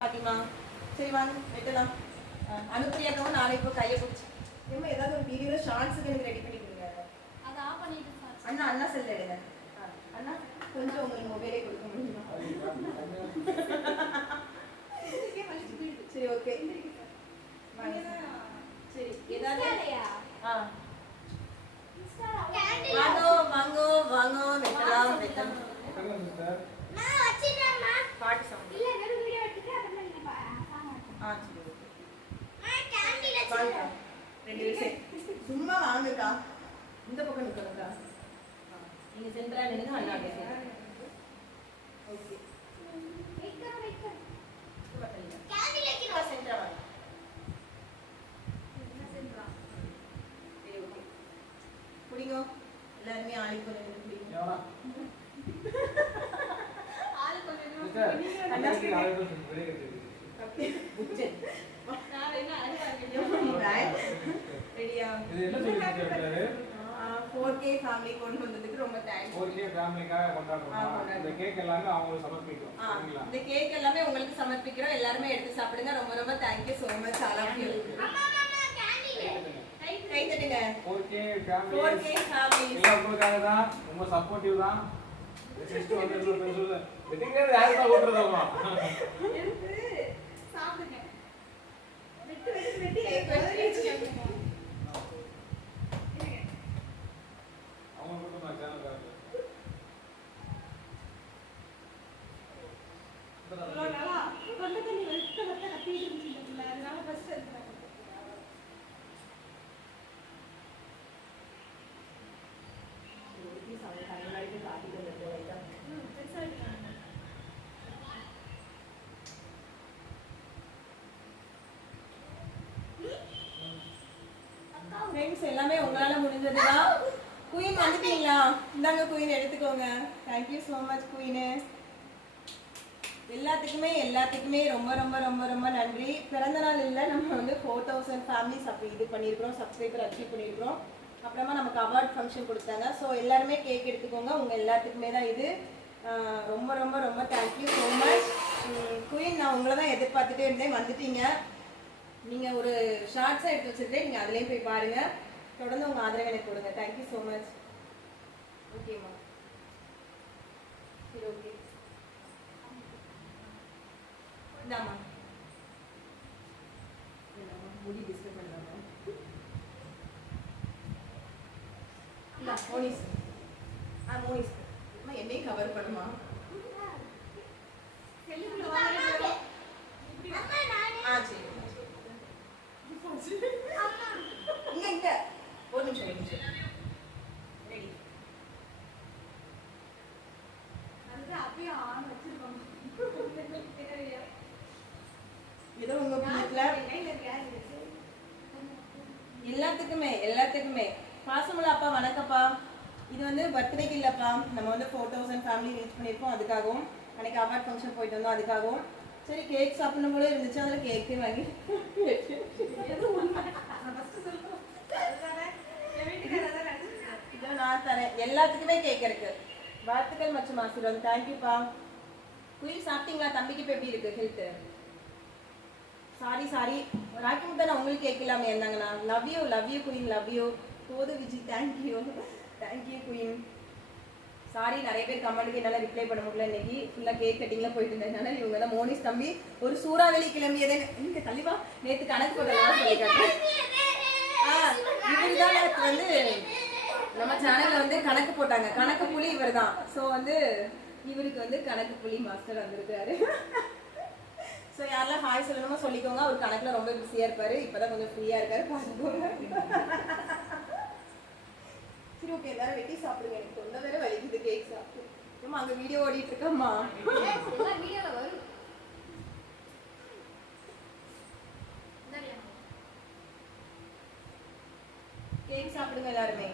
பாத்திமா சரி வாங்க வெட்டலாம். அனுப்பியாக்கவும் நாளை இப்போ கையை பிடிச்சி ஏமா ஏதாவது ஒரு வீடியோவில் ஷார்ட்ஸுக்கு எனக்கு ரெடி பண்ணி கொடுங்க. அதை ஆஃப் பண்ணிட்டு அண்ணா அண்ணா செல் எடுங்க. அண்ணா கொஞ்சம் உங்களுக்கு மொபைலே கொடுக்க முடியுமா? சரி ஓகே சரி ஏதாவது வாங்கோ வாங்கோ வாங்கோ வெட்டலாம் வெட்டலாம். பாட்டு சவுண்ட் இல்ல வெறும் வீடியோ எடுத்துட்டு அப்புறம் நீங்க சரி ஓகே ரெண்டு பேரும் சும்மா வாங்குக்கா. இந்த பக்கம் நிக்கணும்க்கா. நீங்க சென்டரா நின்னு அண்ணா பேசுங்க. ஓகே வெக்க கேண்டி லேக்கினா சென்டரா வாங்க. என்ன சென்டரா சரி ஓகே புடிங்க. எல்லாரும் ஆளுக்கு கொஞ்சம் புடிங்க. சமர்ப்பிக்கிறோம். எல்லாருமே எடுத்து சாப்பிடுங்க. ரொம்ப ரொம்ப தேங்க்யூ சோ மச். கை தட்டுங்க. 4K ஃபேமிலி உங்களுக்காக தான். ரொம்ப சப்போர்ட்டிவ் தான். சிஸ்டர் வந்து சொல்லுங்க. வெட்டிங்கிறது யாரு தான் ஓட்றதோமா? எடுத்து சாப்பிடுங்க. வெட்டி அவங்க மட்டும் நான் சேனல் காட்டு. நல்லா கொண்டு தண்ணி வெட்ட கத்திட்டு இருந்துச்சுல. அதனால ஃபர்ஸ்ட் எடுத்துறேன். ஃப்ரெண்ட்ஸ் எல்லாமே உங்களால முடிஞ்சதுதான். குயின் வந்துட்டீங்களா? இந்தாங்க குயின் எடுத்துக்கோங்க. Thank you so much queen. எல்லாத்துக்குமே ரொம்ப ரொம்ப ரொம்ப ரொம்ப நன்றி. பிறந்த நாள் இல்லை, நம்ம வந்து 4000 ஃபேமிலிஸ் அப்படி இது பண்ணியிருக்கிறோம், சப்ஸ்கிரைபர் அச்சீவ் பண்ணியிருக்கிறோம். அப்புறமா நமக்கு அவார்ட் ஃபங்க்ஷன் கொடுத்தாங்க. ஸோ எல்லாருமே கேக் எடுத்துக்கோங்க. உங்கள் எல்லாத்துக்குமே தான் இது. ரொம்ப ரொம்ப ரொம்ப தேங்க்யூ ஸோ மச் குயின். நான் உங்களை தான் எதிர்பார்த்துட்டே இருந்தேன், வந்துட்டீங்க. நீங்கள் ஒரு ஷார்ட்ஸாக எடுத்து வச்சுருக்கேன், நீங்கள் அதுலேயும் போய் பாருங்கள். தொடர்ந்து உங்கள் ஆதரவு எனக்கு கொடுங்க. Thank you so much. ஓகேம்மா சரி ஓகே இந்தாம்மா முடி டிஸ்டர்ப் பண்ணாமல் இல்லை மோனிஸ். மோனிஸ் அம்மா என்னையும் கவர் பண்ணுமா? சரி இங்க ஒரு நிமிஷம் ரெடி. அது அப்படியே ஆன் வச்சிருக்கோம். ஏதோ உங்க வீட்டுல எல்லாத்துக்குமே பாசமுள்ள அப்பா வணக்கப்பா. இது வந்து பர்த்டேக்கு இல்லப்பா, நம்ம வந்து 4000 ஃபேமிலி ரீச் பண்ணியிருக்கோம். அதுக்காகவும் அன்னைக்கு அவார்ட் ஃபங்க்ஷன் போயிட்டு வந்தோம், அதுக்காகவும். சரி கேக் சாப்பிடணும் போல இருந்துச்சு, அதில் கேக்கு வாங்கி இதை நான் தரேன். எல்லாத்துக்குமே கேக் இருக்கு. வாழ்த்துக்கள் மற்றும் ஆசீர்வாதம். தேங்க்யூப்பா. குயில் சாப்பிட்டீங்களா? தம்பிக்கு இப்போ எப்படி இருக்கு ஹெல்த்து? சாரி ராக்கி முத்தா, நான் உங்களுக்கு கேட்கலாமே இருந்தாங்கண்ணா. Love you queen, love you. போது விஜி தேங்க்யூ குயின். சாரி நிறைய பேர் கமெண்ட்டுக்கு என்னால் ரிப்ளை பண்ண முடியல. இன்னைக்கு ஃபுல்லாக கேக் கட்டிங்கில் போயிட்டு இருந்ததுனால. இவங்க தான் மோனிஸ் தம்பி ஒரு சூறாவளி கிளம்பியதே. இங்கே தள்ளிவா நேற்று கணக்கு போட்டலாம் சொல்லிக்காட்டேன். இவர் தான் வந்து நம்ம சேனலில் வந்து கணக்கு போட்டாங்க. கணக்கு புலி இவர் தான். ஸோ வந்து இவருக்கு வந்து கணக்கு புலி மாஸ்டர் வந்திருக்காரு. ஸோ யாரெல்லாம் ஹாய் சொல்லணுமோ சொல்லிக்கோங்க. அவர் கணக்கில் ரொம்ப பிஸியாக இருப்பார். இப்போ தான் கொஞ்சம் ஃப்ரீயாக இருக்காரு, பார்த்துக்கோங்க. சரி ஓகே எல்லாரும் வெட்டி சாப்பிடுங்க. எனக்கு தொண்டை வேற வலிக்குது கேக் சாப்பிட்டு. ஏமா அங்கே வீடியோ ஓடிட்டு இருக்கம்மா? வீடியோவில் வரும். கேக் சாப்பிடுங்க எல்லாருமே.